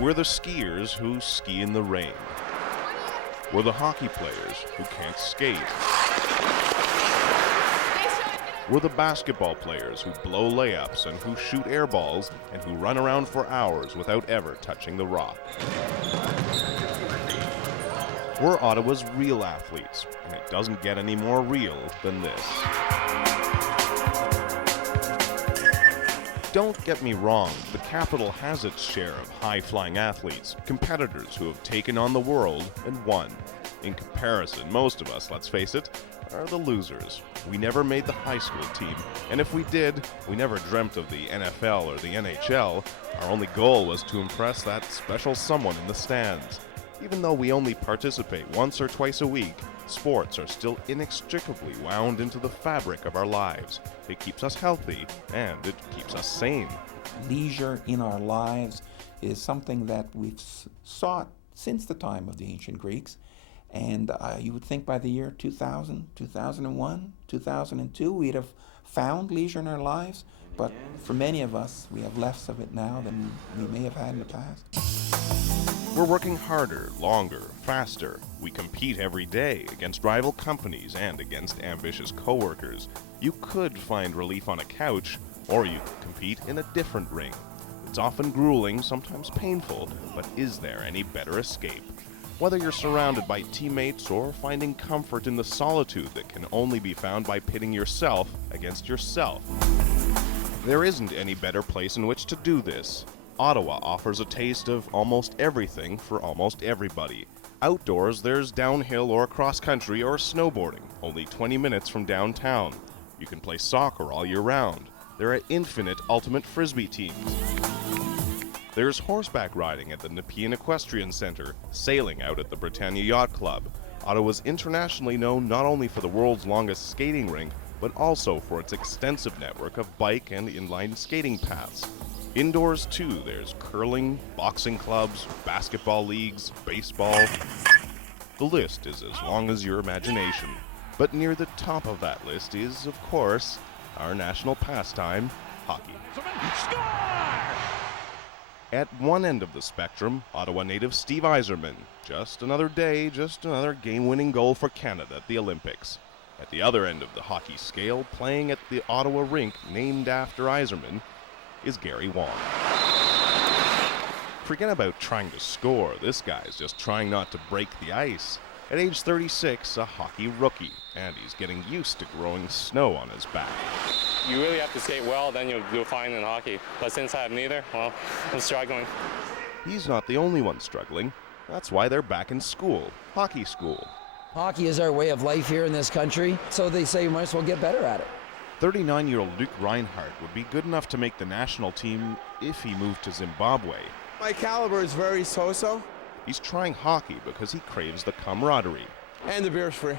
We're the skiers who ski in the rain. We're the hockey players who can't skate. We're the basketball players who blow layups and who shoot air balls and who run around for hours without ever touching the rock. We're Ottawa's real athletes, and it doesn't get any more real than this. Don't get me wrong, the capital has its share of high-flying athletes, competitors who have taken on the world and won. In comparison, most of us, let's face it, are the losers. We never made the high school team, and if we did, we never dreamt of the NFL or the NHL. Our only goal was to impress that special someone in the stands. Even though we only participate once or twice a week, sports are still inextricably wound into the fabric of our lives. It keeps us healthy, and it keeps us sane. Leisure in our lives is something that we've sought since the time of the ancient Greeks. And you would think by the year 2000, 2001, 2002, we'd have found leisure in our lives. But for many of us, we have less of it now than we may have had in the past. We're working harder, longer, faster. We compete every day against rival companies and against ambitious coworkers. You could find relief on a couch, or you could compete in a different ring. It's often grueling, sometimes painful, but is there any better escape? Whether you're surrounded by teammates or finding comfort in the solitude that can only be found by pitting yourself against yourself. There isn't any better place in which to do this. Ottawa offers a taste of almost everything for almost everybody. Outdoors, there's downhill or cross-country or snowboarding, only 20 minutes from downtown. You can play soccer all year round. There are infinite ultimate frisbee teams. There's horseback riding at the Nepean Equestrian Centre, sailing out at the Britannia Yacht Club. Ottawa's internationally known not only for the world's longest skating rink, but also for its extensive network of bike and inline skating paths. Indoors, too, there's curling, boxing clubs, basketball leagues, baseball. The list is as long as your imagination. But near the top of that list is, of course, our national pastime, hockey. At one end of the spectrum, Ottawa native Steve Yzerman. Just another day, just another game-winning goal for Canada at the Olympics. At the other end of the hockey scale, playing at the Ottawa rink named after Yzerman, is Gary Wong. Forget about trying to score, this guy's just trying not to break the ice. At age 36, a hockey rookie, and he's getting used to growing snow on his back. You really have to skate well, then you'll do fine in hockey. But since I have neither, well, I'm struggling. He's not the only one struggling. That's why they're back in school, hockey school. Hockey is our way of life here in this country, so they say you might as well get better at it. 39-year-old Luke Reinhardt would be good enough to make the national team if he moved to Zimbabwe. My caliber is very so-so. He's trying hockey because he craves the camaraderie. And the beer's free.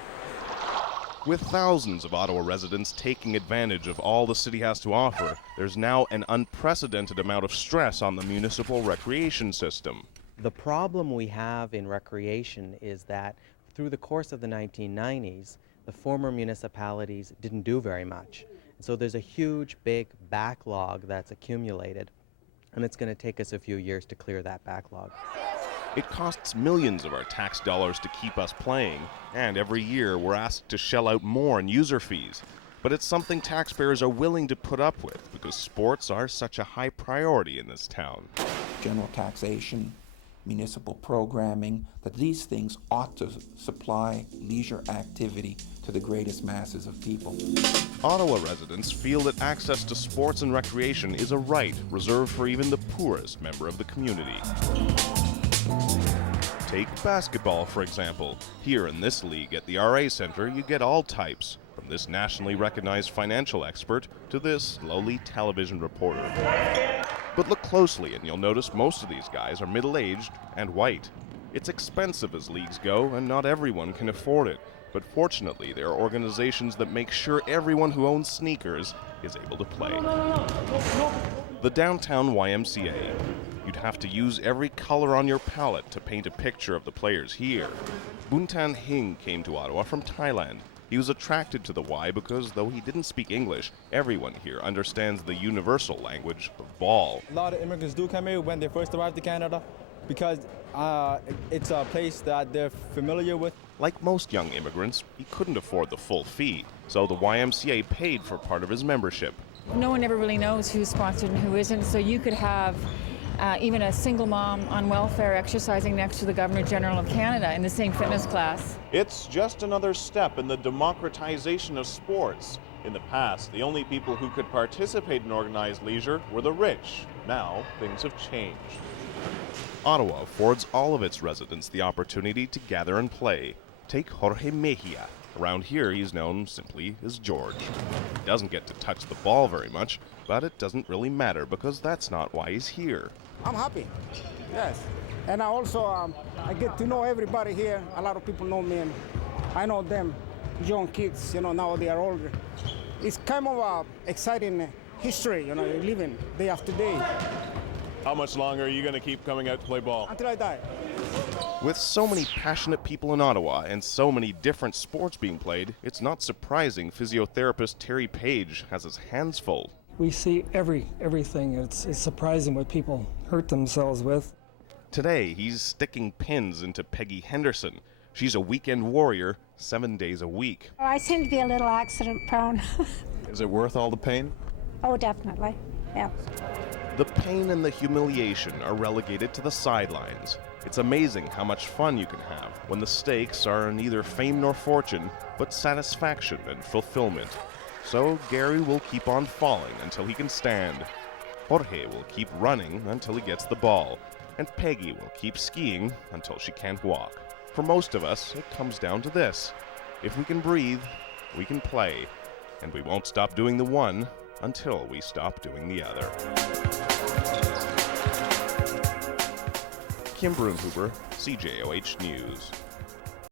With thousands of Ottawa residents taking advantage of all the city has to offer, there's now an unprecedented amount of stress on the municipal recreation system. The problem we have in recreation is that through the course of the 1990s, the former municipalities didn't do very much. So there's a huge, big backlog that's accumulated, and it's going to take us a few years to clear that backlog. It costs millions of our tax dollars to keep us playing, and every year we're asked to shell out more in user fees. But it's something taxpayers are willing to put up with because sports are such a high priority in this town. General taxation, municipal programming, that these things ought to supply leisure activity to the greatest masses of people. Ottawa residents feel that access to sports and recreation is a right reserved for even the poorest member of the community. Take basketball, for example. Here in this league at the RA Centre, you get all types, from this nationally recognized financial expert to this lowly television reporter. But look closely and you'll notice most of these guys are middle-aged and white. It's expensive as leagues go, and not everyone can afford it. But fortunately, there are organizations that make sure everyone who owns sneakers is able to play. The Downtown YMCA. You'd have to use every color on your palette to paint a picture of the players here. Buntan Hing came to Ottawa from Thailand. He was attracted to the Y because, though he didn't speak English, everyone here understands the universal language of ball. A lot of immigrants do come here when they first arrive to Canada. because it's a place that they're familiar with. Like most young immigrants, he couldn't afford the full fee, so the YMCA paid for part of his membership. No one ever really knows who's sponsored and who isn't, so you could have even a single mom on welfare exercising next to the Governor General of Canada in the same fitness class. It's just another step in the democratization of sports. In the past, the only people who could participate in organized leisure were the rich. Now, things have changed. Ottawa affords all of its residents the opportunity to gather and play. Take Jorge Mejia. Around here, he's known simply as George. He doesn't get to touch the ball very much, but it doesn't really matter because that's not why he's here. I'm happy, yes. And I also, I get to know everybody here. A lot of people know me and I know them, young kids, now they are older. It's kind of exciting history, living day after day. How much longer are you going to keep coming out to play ball? Until I die. With so many passionate people in Ottawa and so many different sports being played, it's not surprising physiotherapist Terry Page has his hands full. We see everything. It's surprising what people hurt themselves with. Today, he's sticking pins into Peggy Henderson. She's a weekend warrior, 7 days a week. I seem to be a little accident prone. Is it worth all the pain? Oh, definitely, yeah. The pain and the humiliation are relegated to the sidelines. It's amazing how much fun you can have when the stakes are neither fame nor fortune, but satisfaction and fulfillment. So Gary will keep on falling until he can stand. Jorge will keep running until he gets the ball. And Peggy will keep skiing until she can't walk. For most of us, it comes down to this. If we can breathe, we can play. And we won't stop doing the one until we stop doing the other. Kim Brunhuber, CJOH News.